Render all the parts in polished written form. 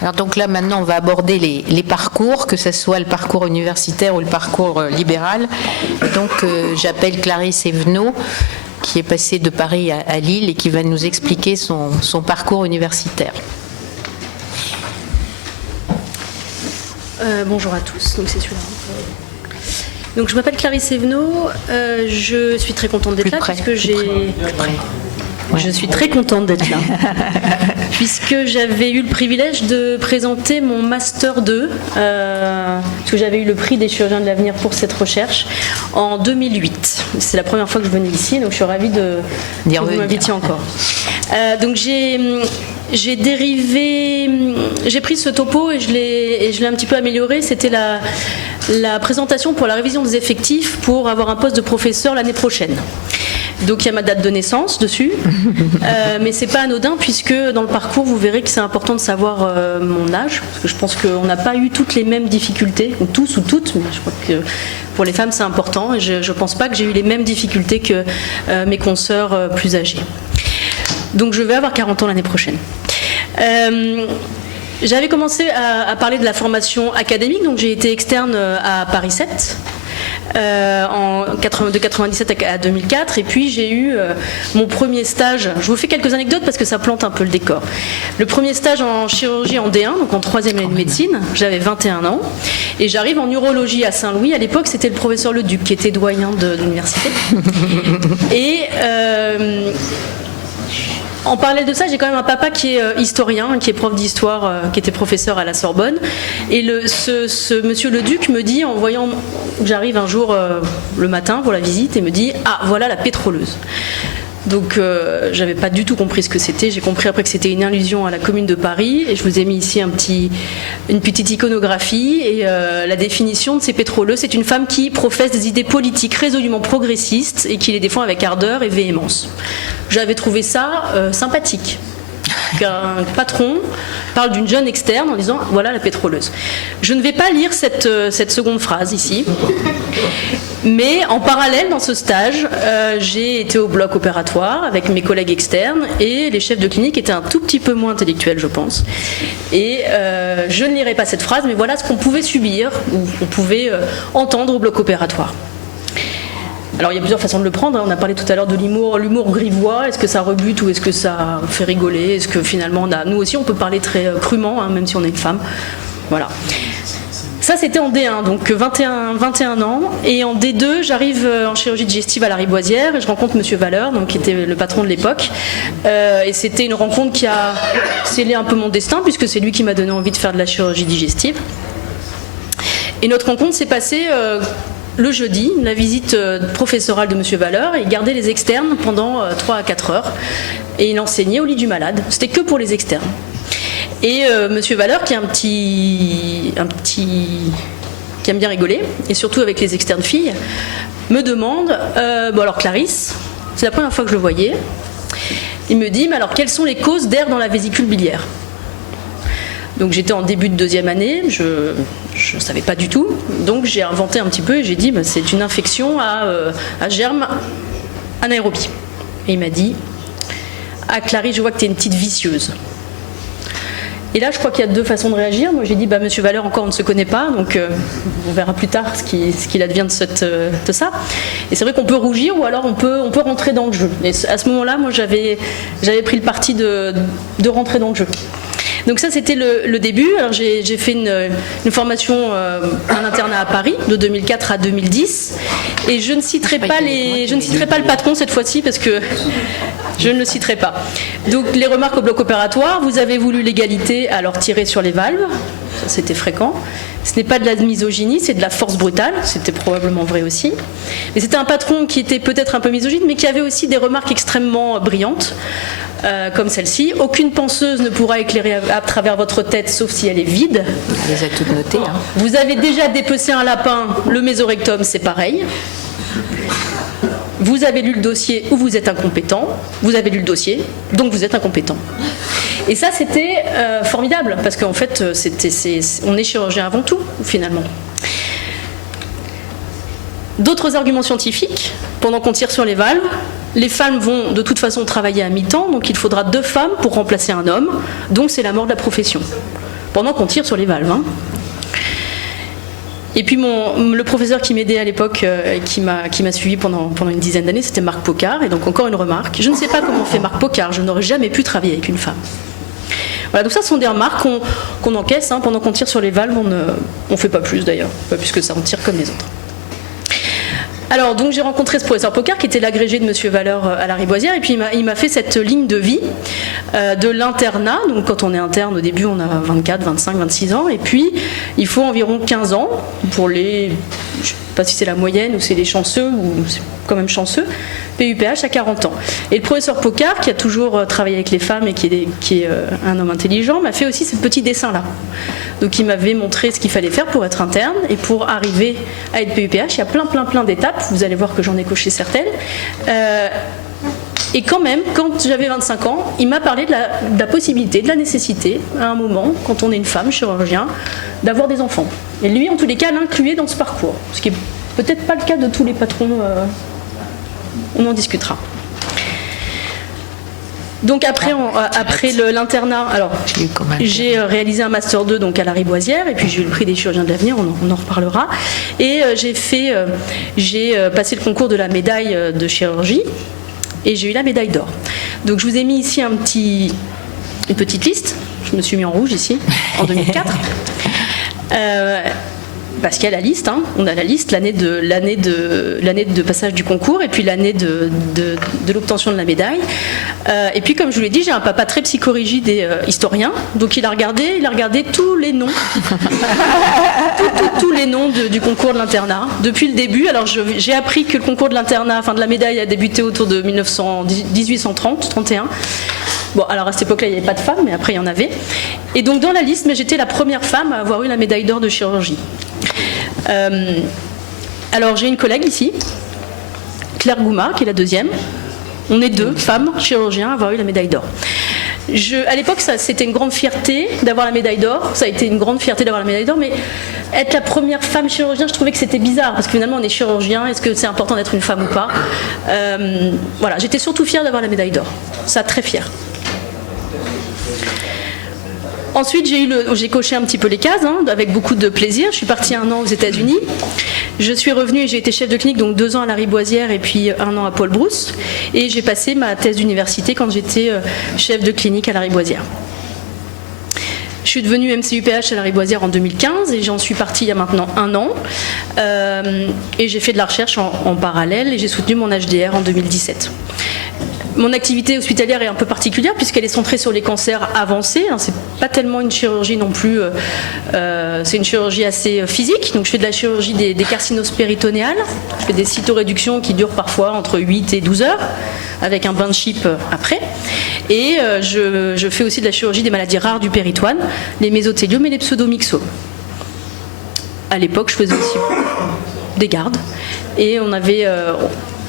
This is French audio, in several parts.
Alors donc là maintenant on va aborder les parcours, que ce soit le parcours universitaire ou le parcours libéral. Donc j'appelle Clarisse Evenot, qui est passée de Paris à Lille et qui va nous expliquer son parcours universitaire. Bonjour à tous, donc c'est celui-là. Donc je m'appelle Clarisse Evenot, je suis très contente d'être là puisque je suis très contente d'être là, puisque j'avais eu le privilège de présenter mon Master 2, parce que j'avais eu le prix des chirurgiens de l'avenir pour cette recherche, en 2008. C'est la première fois que je venais ici, donc je suis ravie que vous m'invitiez encore. Donc j'ai pris ce topo et je l'ai un petit peu amélioré. C'était la présentation pour la révision des effectifs pour avoir un poste de professeur l'année prochaine. Donc il y a ma date de naissance dessus, mais c'est pas anodin puisque dans le parcours vous verrez que c'est important de savoir mon âge, parce que je pense qu'on n'a pas eu toutes les mêmes difficultés, ou tous ou toutes, mais je crois que pour les femmes c'est important, et je pense pas que j'ai eu les mêmes difficultés que mes consoeurs plus âgées. Donc je vais avoir 40 ans l'année prochaine. J'avais commencé à parler de la formation académique, donc j'ai été externe à Paris 7. De 97 à 2004, et puis j'ai eu mon premier stage. Je vous fais quelques anecdotes parce que ça plante un peu le décor. Le premier stage en chirurgie en D1, donc en 3e année de médecine, j'avais 21 ans, et j'arrive en urologie à Saint-Louis. À l'époque, c'était le professeur Leduc qui était doyen de l'université. Et en parallèle de ça, j'ai quand même un papa qui est historien, qui est prof d'histoire, qui était professeur à la Sorbonne. Et ce monsieur Leduc me dit, en voyant que j'arrive un jour le matin pour la visite, et me dit « Ah, voilà la pétroleuse ». Donc j'avais pas du tout compris ce que c'était. J'ai compris après que c'était une allusion à la Commune de Paris, et je vous ai mis ici une petite iconographie, et la définition de ces pétroleuses: c'est une femme qui professe des idées politiques résolument progressistes et qui les défend avec ardeur et véhémence. J'avais trouvé ça sympathique qu'un patron parle d'une jeune externe en disant « voilà la pétroleuse ». Je ne vais pas lire cette seconde phrase ici, mais en parallèle dans ce stage, j'ai été au bloc opératoire avec mes collègues externes, et les chefs de clinique étaient un tout petit peu moins intellectuels, je pense. Et je ne lirai pas cette phrase, mais voilà ce qu'on pouvait subir ou qu'on pouvait entendre au bloc opératoire. Alors il y a plusieurs façons de le prendre, on a parlé tout à l'heure de l'humour grivois, est-ce que ça rebute ou est-ce que ça fait rigoler, est-ce que finalement nous aussi on peut parler très crûment, même si on est une femme. Voilà. Ça c'était en D1, donc 21 ans, et en D2 j'arrive en chirurgie digestive à la Riboisière et je rencontre Monsieur Valeur, donc, qui était le patron de l'époque, et c'était une rencontre qui a scellé un peu mon destin puisque c'est lui qui m'a donné envie de faire de la chirurgie digestive. Et notre rencontre s'est passée le jeudi, la visite professorale de Monsieur Valeur, et il gardait les externes pendant 3 à 4 heures. Et il enseignait au lit du malade. C'était que pour les externes. Et Monsieur Valeur, qui est qui aime bien rigoler, et surtout avec les externes filles, me demande bon alors Clarisse, c'est la première fois que je le voyais, il me dit mais alors quelles sont les causes d'air dans la vésicule biliaire? Donc j'étais en début de 2e année, je ne savais pas du tout, donc j'ai inventé un petit peu et j'ai dit c'est une infection à germes anaérobies. Et il m'a dit ah Clarisse, je vois que tu es une petite vicieuse. Et là je crois qu'il y a 2 façons de réagir. Moi j'ai dit Monsieur Valeur, encore on ne se connaît pas, donc on verra plus tard ce qu'il advient de ça. Et c'est vrai qu'on peut rougir ou alors on peut rentrer dans le jeu. Et à ce moment-là, moi j'avais pris le parti de rentrer dans le jeu. Donc ça c'était le début. Alors j'ai fait une formation en internat à Paris de 2004 à 2010, et je ne citerai pas le patron cette fois-ci parce que je ne le citerai pas. Donc les remarques au bloc opératoire: vous avez voulu l'égalité, alors tirez sur les valves. Ça c'était fréquent. Ce n'est pas de la misogynie, c'est de la force brutale. C'était probablement vrai aussi. Mais c'était un patron qui était peut-être un peu misogyne, mais qui avait aussi des remarques extrêmement brillantes. Comme celle-ci: aucune penseuse ne pourra éclairer à travers votre tête sauf si elle est vide. On les a toutes notées. Hein. Vous avez déjà dépecé un lapin, le mésorectum c'est pareil. Vous avez lu le dossier ou vous êtes incompétent. Vous avez lu le dossier, donc vous êtes incompétent. Et ça c'était formidable parce qu'en fait on est chirurgien avant tout finalement. D'autres arguments scientifiques: pendant qu'on tire sur les valves, les femmes vont de toute façon travailler à mi-temps, donc il faudra 2 femmes pour remplacer un homme, donc c'est la mort de la profession. pendant qu'on tire sur les valves. Hein. Et puis le professeur qui m'aidait à l'époque, qui m'a suivi pendant une dizaine d'années, c'était Marc Pocard. Et donc encore une remarque, je ne sais pas comment fait Marc Pocard, je n'aurais jamais pu travailler avec une femme. Voilà, donc ça ce sont des remarques qu'on encaisse, hein, pendant qu'on tire sur les valves, on ne fait pas plus d'ailleurs, pas plus que ça, on tire comme les autres. Alors, donc j'ai rencontré ce professeur Pocard qui était l'agrégé de Monsieur Valeur à la Riboisière, et puis il m'a fait cette ligne de vie de l'internat. Donc quand on est interne, au début on a 24, 25, 26 ans, et puis il faut environ 15 ans pour les, je ne sais pas si c'est la moyenne ou c'est les chanceux, ou c'est quand même chanceux, PUPH à 40 ans. Et le professeur Pocard, qui a toujours travaillé avec les femmes et qui est un homme intelligent, m'a fait aussi ce petit dessin-là. Donc il m'avait montré ce qu'il fallait faire pour être interne, et pour arriver à être PUPH, il y a plein d'étapes, vous allez voir que j'en ai coché certaines. Et quand même, quand j'avais 25 ans, il m'a parlé de la possibilité, de la nécessité, à un moment, quand on est une femme, chirurgien, d'avoir des enfants. Et lui, en tous les cas, l'incluait dans ce parcours, ce qui n'est peut-être pas le cas de tous les patrons, on en discutera. Donc après l'internat, alors j'ai réalisé un master 2 donc à la Riboisière, et puis j'ai eu le prix des chirurgiens de l'avenir, on en reparlera. Et j'ai passé le concours de la médaille de chirurgie, et j'ai eu la médaille d'or. Donc je vous ai mis ici une petite liste. Je me suis mis en rouge ici en 2004. Parce qu'il y a la liste, hein. On a la liste, l'année de passage du concours, et puis l'année de l'obtention de la médaille. Et puis comme je vous l'ai dit, j'ai un papa très psychorigide et historien, donc il a regardé tous les noms, tous les noms du concours de l'internat depuis le début. Alors j'ai appris que le concours de l'internat, enfin de la médaille, a débuté autour de 1830, 31. Bon, alors à cette époque-là, il n'y avait pas de femmes, mais après il y en avait. Et donc dans la liste, mais j'étais la première femme à avoir eu la médaille d'or de chirurgie. Alors j'ai une collègue ici, Claire Gouma, qui est la deuxième. On est deux femmes chirurgiens à avoir eu la médaille d'or. À l'époque, c'était une grande fierté d'avoir la médaille d'or. Ça a été une grande fierté d'avoir la médaille d'or, mais être la première femme chirurgien, je trouvais que c'était bizarre, parce que finalement on est chirurgien, est-ce que c'est important d'être une femme ou pas? Voilà, j'étais surtout fière d'avoir la médaille d'or. Ça, très fière. Ensuite, j'ai coché un petit peu les cases, hein, avec beaucoup de plaisir. Je suis partie 1 an aux États-Unis. Je suis revenue et j'ai été chef de clinique, donc 2 ans à la Riboisière et puis 1 an à Paul Brousse. Et j'ai passé ma thèse d'université quand j'étais chef de clinique à la Riboisière. Je suis devenue MCUPH à la Riboisière en 2015 et j'en suis partie il y a maintenant 1 an. Et j'ai fait de la recherche en parallèle et j'ai soutenu mon HDR en 2017. Mon activité hospitalière est un peu particulière puisqu'elle est centrée sur les cancers avancés. C'est pas tellement une chirurgie non plus, c'est une chirurgie assez physique. Donc je fais de la chirurgie des carcinoses péritonéales. Je fais des cytoréductions qui durent parfois entre 8 et 12 heures avec un bain de chip après. Et je fais aussi de la chirurgie des maladies rares du péritoine, les mésothéliums et les pseudomyxomes. À l'époque, je faisais aussi des gardes et on avait...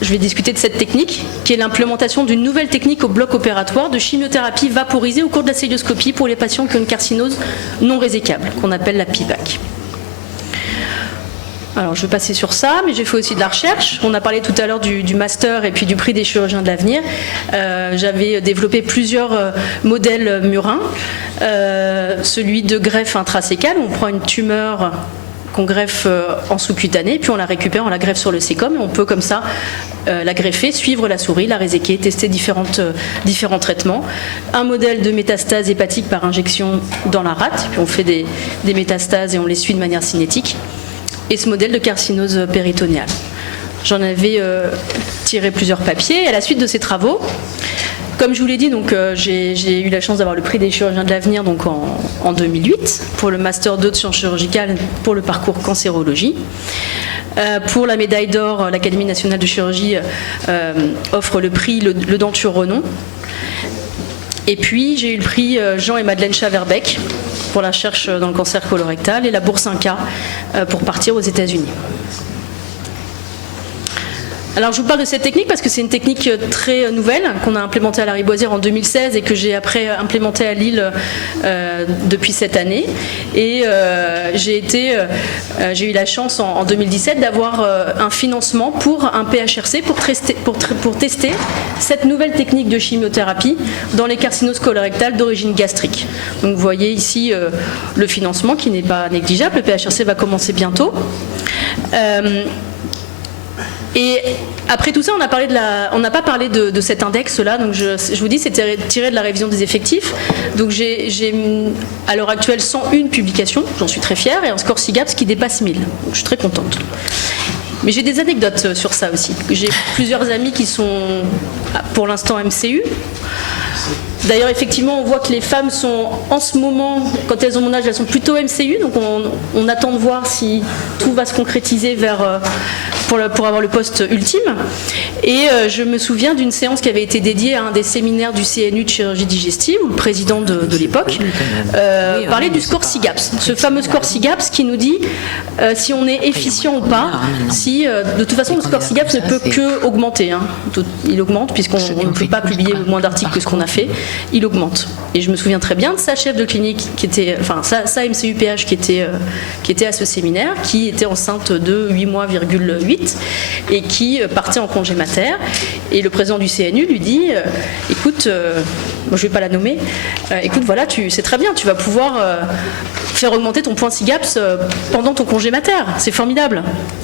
je vais discuter de cette technique, qui est l'implémentation d'une nouvelle technique au bloc opératoire de chimiothérapie vaporisée au cours de la célioscopie pour les patients qui ont une carcinose non résécable, qu'on appelle la PIVAC. Alors je vais passer sur ça, mais j'ai fait aussi de la recherche. On a parlé tout à l'heure du master et puis du prix des chirurgiens de l'avenir. J'avais développé plusieurs modèles murins. Celui de greffe intracécale, on prend une tumeur qu'on greffe en sous-cutané, puis on la récupère, on la greffe sur le sécom, et on peut comme ça la greffer, suivre la souris, la réséquer, tester différents traitements. Un modèle de métastase hépatique par injection dans la rate, puis on fait des métastases et on les suit de manière cinétique. Et ce modèle de carcinose péritonéale. J'en avais tiré plusieurs papiers, et à la suite de ces travaux, comme je vous l'ai dit, donc, j'ai eu la chance d'avoir le prix des chirurgiens de l'avenir donc en 2008 pour le Master 2 de sciences chirurgicales pour le parcours cancérologie. Pour la médaille d'or, l'Académie nationale de chirurgie offre le prix Le Denture Renon. Et puis j'ai eu le prix Jean et Madeleine Chaverbeck pour la recherche dans le cancer colorectal et la bourse Inca pour partir aux États-Unis. Alors je vous parle de cette technique parce que c'est une technique très nouvelle qu'on a implémentée à Lariboisière en 2016 et que j'ai après implémentée à Lille depuis cette année. Et j'ai eu la chance en 2017 d'avoir un financement pour un PHRC pour tester cette nouvelle technique de chimiothérapie dans les carcinoses colorectales d'origine gastrique. Donc vous voyez ici le financement qui n'est pas négligeable. Le PHRC va commencer bientôt. Et après tout ça, on n'a pas parlé de cet index-là. Donc je vous dis, c'était tiré de la révision des effectifs. Donc j'ai à l'heure actuelle 101 publications, j'en suis très fière, et un score SIGAPS qui dépasse 1000. Donc je suis très contente. Mais j'ai des anecdotes sur ça aussi. J'ai plusieurs amis qui sont pour l'instant MCU. D'ailleurs, effectivement, on voit que les femmes sont en ce moment, quand elles ont mon âge, elles sont plutôt MCU. Donc on attend de voir si tout va se concrétiser pour avoir le poste ultime. Et je me souviens d'une séance qui avait été dédiée à un des séminaires du CNU de chirurgie digestive, où le président de l'époque parlait du score SIGAPS. Ce fameux score SIGAPS qui nous dit si on est efficient ou pas. Si, de toute façon, le score SIGAPS ne peut que augmenter. Hein. Il augmente puisqu'on ne peut pas publier moins d'articles que ce qu'on a fait. Il augmente. Et je me souviens très bien de sa chef de clinique, qui était, enfin sa MCUPH qui était à ce séminaire, qui était enceinte de 8 mois,8 et qui partait en congé mater. Et le président du CNU lui dit écoute, moi je ne vais pas la nommer, écoute, voilà, c'est très bien, tu vas pouvoir faire augmenter ton point SIGAPS pendant ton congé mater. C'est formidable.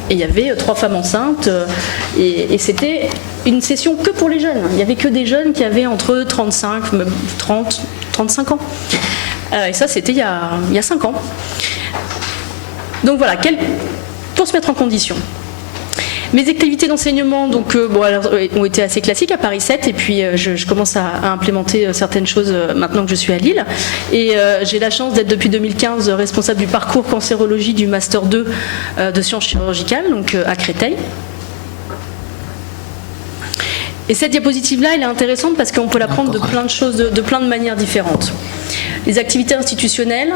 Et il y avait 3 femmes enceintes et c'était une session que pour les jeunes. Il n'y avait que des jeunes qui avaient entre 35, 30, 35 ans. Et ça, c'était il y a 5 ans. Donc voilà, pour se mettre en condition. Mes activités d'enseignement ont été assez classiques à Paris 7 et puis je commence à implémenter certaines choses maintenant que je suis à Lille. Et j'ai la chance d'être depuis 2015 responsable du parcours cancérologie du Master 2 de sciences chirurgicales, donc à Créteil. Et cette diapositive-là, elle est intéressante parce qu'on peut la prendre de plein de choses, de plein de manières différentes. Les activités institutionnelles,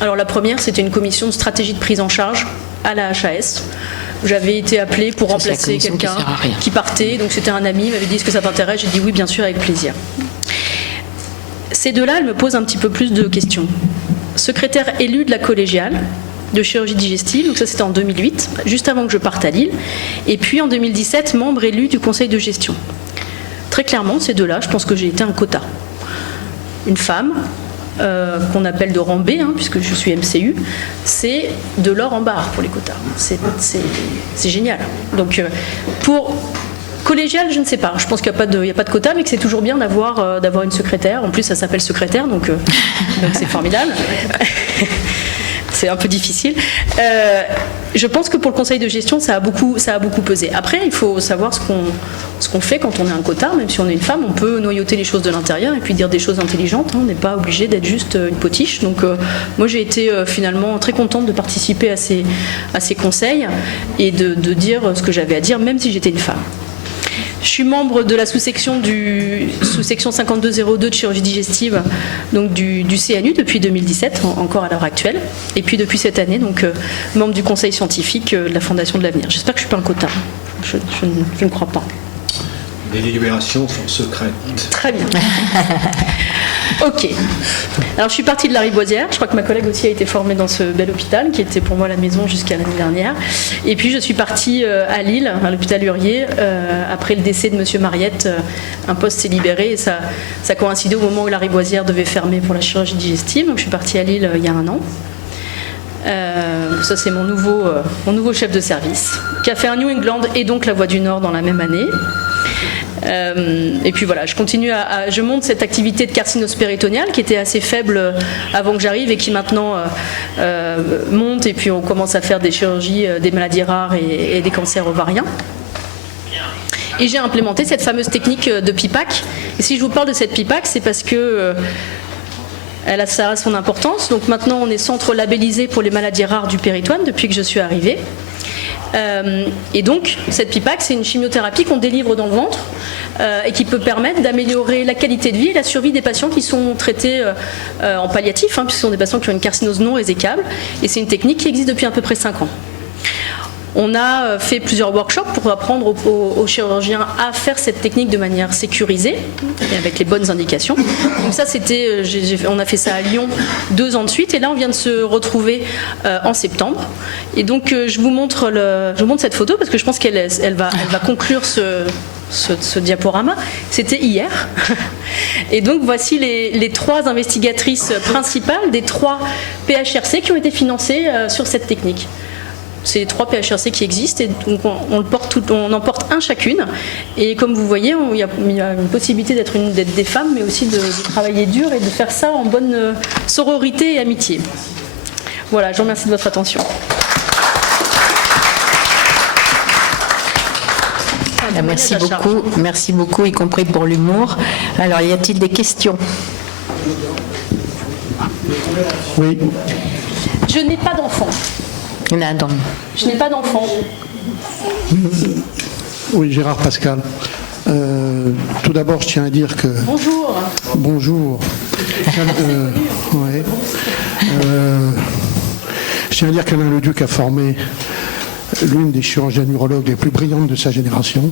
alors la première, c'était une commission de stratégie de prise en charge à la HAS. J'avais été appelée pour remplacer quelqu'un qui partait, donc c'était un ami, il m'avait dit est-ce que ça t'intéresse, j'ai dit oui bien sûr avec plaisir. Ces deux-là, elles me posent un petit peu plus de questions. Secrétaire élu de la collégiale de chirurgie digestive, donc ça c'était en 2008, juste avant que je parte à Lille, et puis en 2017, membre élu du conseil de gestion. Très clairement, ces deux-là, je pense que j'ai été un quota. Une femme, qu'on appelle de rang B, puisque je suis MCU, c'est de l'or en barre pour les quotas. C'est génial. Donc pour collégial, je ne sais pas. Je pense qu'il n'y a pas de quota, mais que c'est toujours bien d'avoir une secrétaire. En plus, ça s'appelle secrétaire, donc c'est formidable. C'est un peu difficile. Je pense que pour le conseil de gestion, ça a beaucoup pesé. Après, il faut savoir ce qu'on fait quand on est un quota. Même si on est une femme, on peut noyauter les choses de l'intérieur et puis dire des choses intelligentes. On n'est pas obligé d'être juste une potiche. Donc moi, j'ai été finalement très contente de participer à ces conseils et de dire ce que j'avais à dire, même si j'étais une femme. Je suis membre de la sous-section 5202 de chirurgie digestive, donc du CNU depuis 2017, encore à l'heure actuelle. Et puis depuis cette année, donc membre du conseil scientifique de la Fondation de l'Avenir. J'espère que je ne suis pas un quota. Je ne crois pas. Les délibérations sont secrètes. Très bien. Ok. Alors je suis partie de Lariboisière. Je crois que ma collègue aussi a été formée dans ce bel hôpital, qui était pour moi la maison jusqu'à l'année dernière. Et puis je suis partie à Lille, à l'hôpital Hurier, après le décès de Monsieur Mariette. Un poste s'est libéré et ça coïncidait au moment où Lariboisière devait fermer pour la chirurgie digestive. Donc je suis partie à Lille il y a 1 an. Ça c'est mon nouveau chef de service, qui a fait un New England et donc la Voie du Nord dans la même année. Et puis voilà, je monte cette activité de carcinose péritoniale qui était assez faible avant que j'arrive et qui maintenant monte, et puis on commence à faire des chirurgies, des maladies rares et des cancers ovariens. Et j'ai implémenté cette fameuse technique de PIPAC. Et si je vous parle de cette PIPAC, c'est parce que ça a son importance. Donc maintenant on est centre labellisé pour les maladies rares du péritoine depuis que je suis arrivée. Et donc cette PIPAC, c'est une chimiothérapie qu'on délivre dans le ventre et qui peut permettre d'améliorer la qualité de vie et la survie des patients qui sont traités en palliatif, puisque ce sont des patients qui ont une carcinose non résécable, et c'est une technique qui existe depuis à peu près 5 ans. On a fait plusieurs workshops pour apprendre aux chirurgiens à faire cette technique de manière sécurisée et avec les bonnes indications. Donc ça, on a fait ça à Lyon 2 ans de suite, et là on vient de se retrouver en septembre. Et donc je vous montre cette photo parce que je pense qu'elle va conclure ce diaporama. C'était hier. Et donc voici les 3 investigatrices principales des 3 PHRC qui ont été financées sur cette technique. C'est les 3 PHRC qui existent, et donc on en porte un chacune. Et comme vous voyez, il y a une possibilité d'être des femmes, mais aussi de travailler dur et de faire ça en bonne sororité et amitié. Voilà, je vous remercie de votre attention. Merci beaucoup, y compris pour l'humour. Alors, y a-t-il des questions? Oui. Je n'ai pas d'enfant. Je n'ai pas d'enfant. Oui, Gérard Pascal. Tout d'abord, je tiens à dire que... Bonjour. Bonjour. Ouais. Je tiens à dire qu'Alain Leduc a formé l'une des chirurgiennes urologues les plus brillantes de sa génération,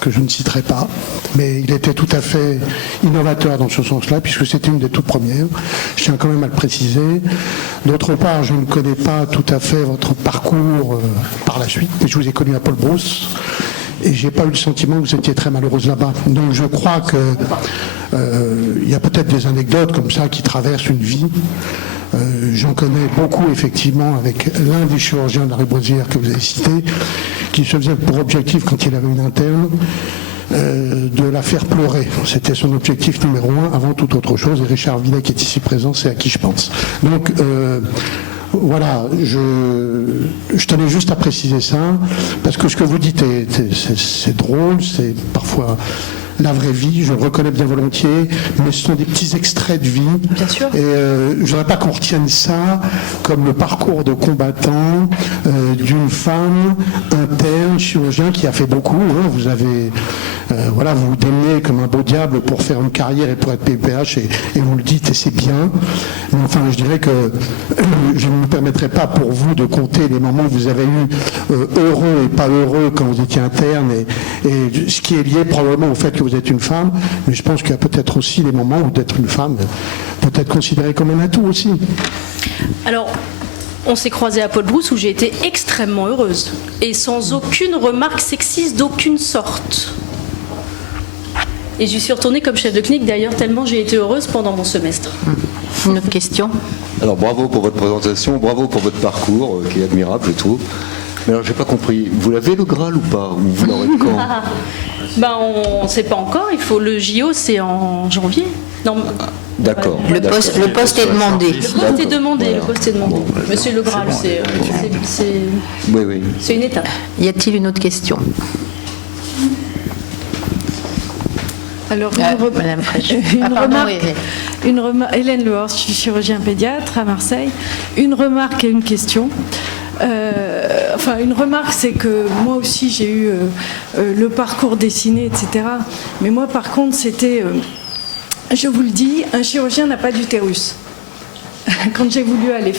que je ne citerai pas, mais il était tout à fait innovateur dans ce sens-là, puisque c'était une des toutes premières. Je tiens quand même à le préciser. D'autre part, je ne connais pas tout à fait votre parcours par la suite, mais je vous ai connu à Paul-Brousse, et j'ai pas eu le sentiment que vous étiez très malheureuse là-bas. Donc je crois que il y a peut-être des anecdotes comme ça qui traversent une vie. J'en connais beaucoup, effectivement, avec l'un des chirurgiens de la Riboisière que vous avez cité, qui se faisait pour objectif, quand il avait une interne, de la faire pleurer. C'était son objectif numéro 1 avant toute autre chose. Et Richard Villet, qui est ici présent, c'est à qui je pense. Donc, voilà, je tenais juste à préciser ça, parce que ce que vous dites, c'est drôle, c'est parfois la vraie vie, je le reconnais bien volontiers, mais ce sont des petits extraits de vie. Bien sûr. Et je ne voudrais pas qu'on retienne ça comme le parcours de combattant d'une femme interne, chirurgien, qui a fait beaucoup. Hein. Vous avez, voilà, vous vous démenez comme un beau diable pour faire une carrière et pour être PPH, et vous le dites, et c'est bien. Mais enfin, je dirais que je ne me permettrai pas pour vous de compter les moments où vous avez eu heureux et pas heureux quand vous étiez interne, et ce qui est lié probablement au fait que vous êtes une femme, mais je pense qu'il y a peut-être aussi des moments où d'être une femme peut être considéré comme un atout aussi. Alors, on s'est croisés à Paul-Brousse où j'ai été extrêmement heureuse et sans aucune remarque sexiste d'aucune sorte. Et j'y suis retournée comme chef de clinique d'ailleurs, tellement j'ai été heureuse pendant mon semestre. Une autre question? Alors bravo pour votre présentation, bravo pour votre parcours qui est admirable, je trouve. Mais alors j'ai pas compris, vous l'avez le Graal ou pas? Ou vous l'aurez quand? Ben on ne sait pas encore, le JO c'est en janvier. Non, d'accord. Le poste est demandé. Le poste est demandé, voilà. Le poste est demandé. Mais c'est le Graal, c'est une étape. Y a-t-il une autre question? Alors, Madame Frêche. Hélène Lehorst, je suis chirurgien pédiatre à Marseille. Une remarque et une question. Une remarque, c'est que moi aussi j'ai eu le parcours dessiné, etc. Mais moi, par contre, c'était, je vous le dis, un chirurgien n'a pas d'utérus. Quand j'ai voulu aller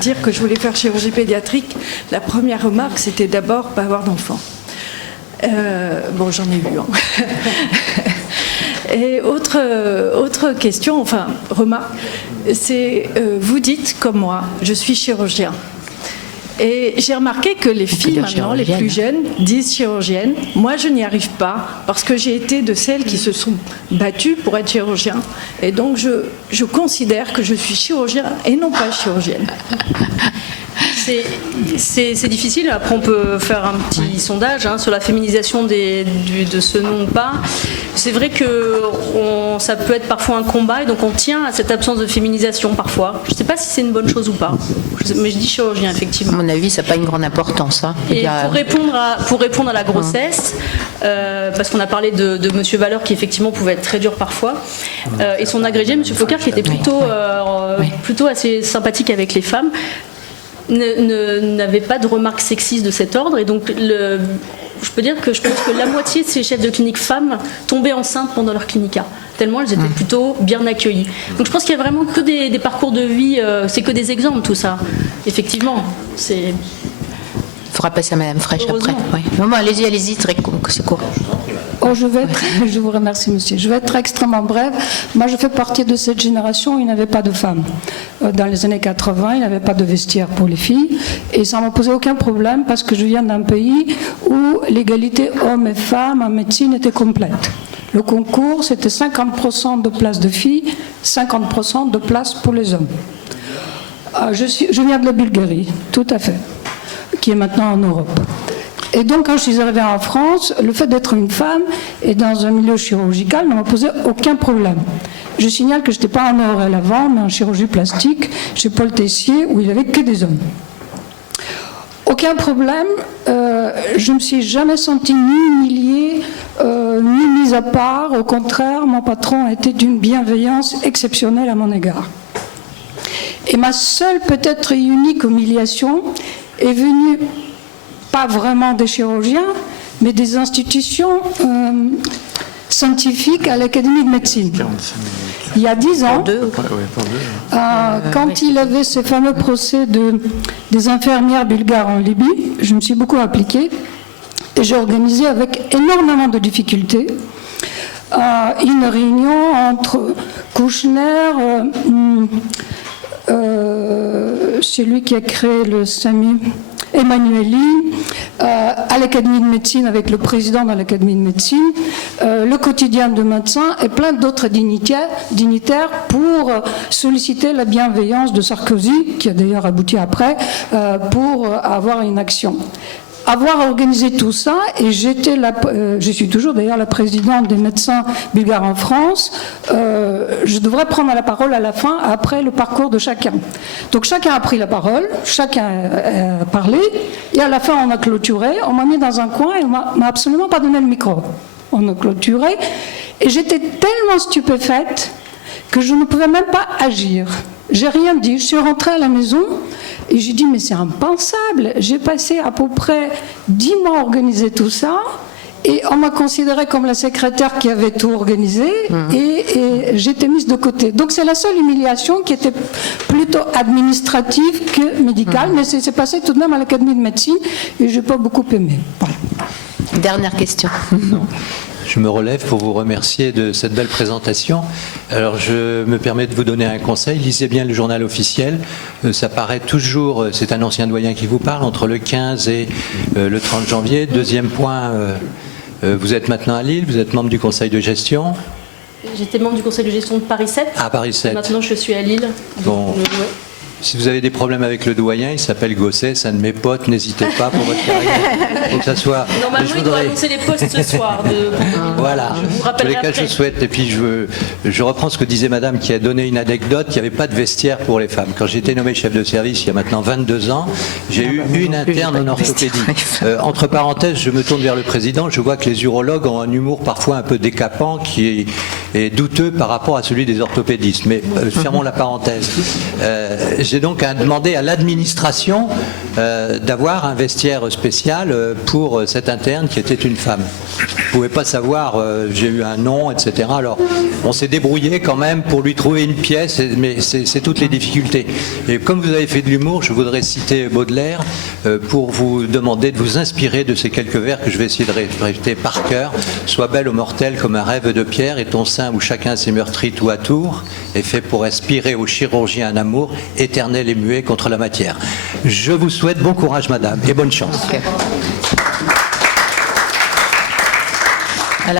dire que je voulais faire chirurgie pédiatrique, la première remarque, c'était d'abord pas avoir d'enfant. Bon, j'en ai eu. Hein. Et autre question, remarque, c'est vous dites comme moi, je suis chirurgien. Et j'ai remarqué que les filles maintenant, les plus jeunes, disent chirurgienne. Moi, je n'y arrive pas parce que j'ai été de celles qui se sont battues pour être chirurgien. Et donc, je considère que je suis chirurgien et non pas chirurgienne. C'est difficile. Après, on peut faire un petit sondage sur la féminisation de ce nom ou pas. C'est vrai que ça peut être parfois un combat et donc on tient à cette absence de féminisation parfois. Je ne sais pas si c'est une bonne chose ou pas, mais je dis chirurgien effectivement. À mon avis, ça n'a pas une grande importance. Hein. Et pour répondre à la grossesse, parce qu'on a parlé de Monsieur Valeur qui effectivement pouvait être très dur parfois, et son agrégé, Monsieur Focard, qui était plutôt assez sympathique avec les femmes, n'avait pas de remarques sexistes de cet ordre, et donc je peux dire que je pense que la moitié de ces chefs de clinique femmes tombaient enceintes pendant leur clinica, tellement elles étaient plutôt bien accueillies. Donc je pense qu'il y a vraiment que des parcours de vie, c'est que des exemples tout ça. Effectivement, c'est... faudra passer à Madame Fraîche après. Oui. Non, allez-y, c'est court. Oh, je vous remercie, monsieur. Je vais être extrêmement brève. Moi, je fais partie de cette génération où il n'y avait pas de femmes. Dans les années 80, il n'y avait pas de vestiaire pour les filles. Et ça ne m'a posé aucun problème parce que je viens d'un pays où l'égalité hommes et femmes en médecine était complète. Le concours, c'était 50% de places de filles, 50% de places pour les hommes. Je viens de la Bulgarie, tout à fait, qui est maintenant en Europe. Et donc, quand je suis arrivée en France, le fait d'être une femme et dans un milieu chirurgical ne m'a posé aucun problème. Je signale que je n'étais pas en ORL avant, mais en chirurgie plastique, chez Paul Tessier, où il n'y avait que des hommes. Aucun problème, je ne me suis jamais sentie ni humiliée, ni mise à part. Au contraire, mon patron a été d'une bienveillance exceptionnelle à mon égard. Et ma seule, peut-être unique humiliation est venue pas vraiment des chirurgiens, mais des institutions scientifiques à l'Académie de médecine. Il y a 10 ans, quand il avait ce fameux procès des infirmières bulgares en Libye, je me suis beaucoup appliquée et j'ai organisé avec énormément de difficultés une réunion entre Kouchner, celui qui a créé le SAMU, Emmanueli, à l'Académie de médecine avec le président de l'Académie de médecine, le quotidien de médecins et plein d'autres dignitaires pour solliciter la bienveillance de Sarkozy, qui a d'ailleurs abouti après, pour avoir une action. Avoir organisé tout ça, et je suis toujours d'ailleurs la présidente des médecins bulgares en France, je devrais prendre la parole à la fin, après le parcours de chacun. Donc chacun a pris la parole, chacun a parlé, et à la fin on a clôturé, on m'a mis dans un coin et on m'a absolument pas donné le micro. On a clôturé, et j'étais tellement stupéfaite que je ne pouvais même pas agir. J'ai rien dit, je suis rentrée à la maison, et j'ai dit, mais c'est impensable. J'ai passé à peu près 10 mois à organiser tout ça. Et on m'a considérée comme la secrétaire qui avait tout organisé. Et j'étais mise de côté. Donc c'est la seule humiliation qui était plutôt administrative que médicale. Mais c'est passé tout de même à l'Académie de médecine. Et je n'ai pas beaucoup aimé. Voilà. Dernière question. Non. Je me relève pour vous remercier de cette belle présentation. Alors, je me permets de vous donner un conseil. Lisez bien le journal officiel. Ça paraît toujours, c'est un ancien doyen qui vous parle, entre le 15 et le 30 janvier. Deuxième point, vous êtes maintenant à Lille, vous êtes membre du conseil de gestion. J'étais membre du conseil de gestion de Paris 7. Ah, Paris 7. Maintenant, je suis à Lille. Bon. Si vous avez des problèmes avec le doyen, il s'appelle Gosset, c'est un de mes potes, n'hésitez pas pour votre carrière. Il faut que ça soit. Normalement, il doit annoncer les postes ce soir. Voilà. Je vous rappellerai Pour lesquels après. je souhaite. Et puis je reprends ce que disait madame qui a donné une anecdote, il n'y avait pas de vestiaire pour les femmes. Quand j'ai été nommé chef de service il y a maintenant 22 ans, j'ai eu une interne en orthopédie. Entre parenthèses, je me tourne vers le président, je vois que les urologues ont un humour parfois un peu décapant qui est douteux par rapport à celui des orthopédistes. Mais fermons la parenthèse. J'ai donc demandé à l'administration d'avoir un vestiaire spécial pour cette interne qui était une femme. Je ne pouvais pas savoir, j'ai eu un nom, etc. Alors, on s'est débrouillé quand même pour lui trouver une pièce, mais c'est toutes les difficultés. Et comme vous avez fait de l'humour, je voudrais citer Baudelaire pour vous demander de vous inspirer de ces quelques vers que je vais essayer de répéter par cœur. Sois belle au mortel comme un rêve de pierre, et ton sein où chacun s'est meurtri tout à tour est fait pour inspirer au chirurgien un amour éternel et muet contre la matière. Je vous souhaite bon courage, madame, et bonne chance. Okay.